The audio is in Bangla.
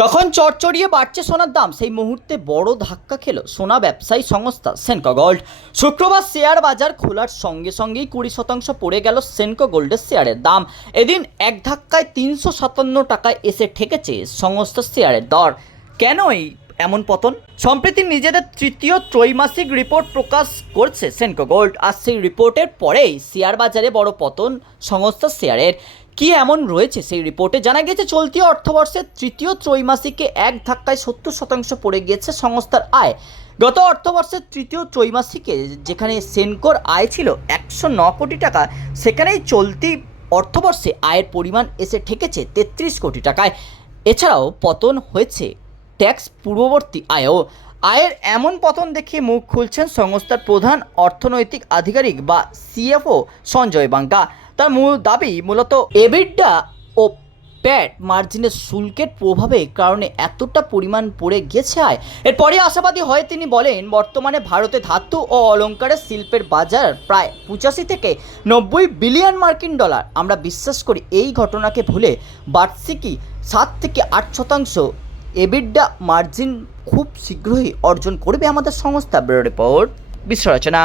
তখন চটচড়িয়ে বাড়ছে সোনার দাম। সেই মুহূর্তে বড় ধাক্কা খেল সোনা ব্যবসায়ী সংস্থা সেনকো গোল্ড। শুক্রবার শেয়ার বাজার খোলার সঙ্গে সঙ্গেই কুড়ি শতাংশ পড়ে গেল সেনকো গোল্ডের শেয়ারের দাম। এদিন এক ধাক্কায় তিনশো সাতান্ন টাকায় এসে ঠেকেছে সংস্থার শেয়ারের দর। কেন এই এমন পতন? সম্প্রতি নিজেদের তৃতীয় ত্রৈমাসিক রিপোর্ট প্রকাশ করছে সেনকো গোল্ড। আর সেই রিপোর্টের পরেই শেয়ার বাজারে বড় পতন সংস্থা শেয়ারের। কি এমন রয়েছে সেই রিপোর্টে? জানা গেছে চলতি অর্থবর্ষের তৃতীয় ত্রৈমাসিকে এক ধাক্কায় সত্তর শতাংশ পড়ে গিয়েছে সংস্থার আয়। গত অর্থবর্ষের তৃতীয় ত্রৈমাসিকে যেখানে সেনকোর আয় ছিল একশো ন কোটি টাকা, সেখানেই চলতি অর্থবর্ষে আয়ের পরিমাণ এসে ঠেকেছে তেত্রিশ কোটি টাকায়। এছাড়াও পতন হয়েছে ট্যাক্স পূর্ববর্তী আয়ও আয়ের এমন পতন দেখে মুখ খুলছেন সংস্থার প্রধান অর্থনৈতিক আধিকারিক বা সিএফও সঞ্জয় বাঙ্কা তার মূল দাবি মূলত এবিডা ও প্যাট মার্জিনের শুল্কের প্রভাবে কারণে এতটা পরিমাণ পড়ে গেছে আয়। এরপরে আশাবাদী হয়ে তিনি বলেন, বর্তমানে ভারতে ধাতু ও অলংকারের শিল্পের বাজার প্রায় পঁচাশি থেকে নব্বই বিলিয়ন মার্কিন ডলার। আমরা বিশ্বাস করি এই ঘটনাকে ভুলে বার্ষিকী সাত থেকে আট শতাংশ এবিডা মার্জিন খুব শীঘ্রই অর্জন করবে আমাদের সংস্থা ব্যুরো রিপোর্ট বিশ্লেষণা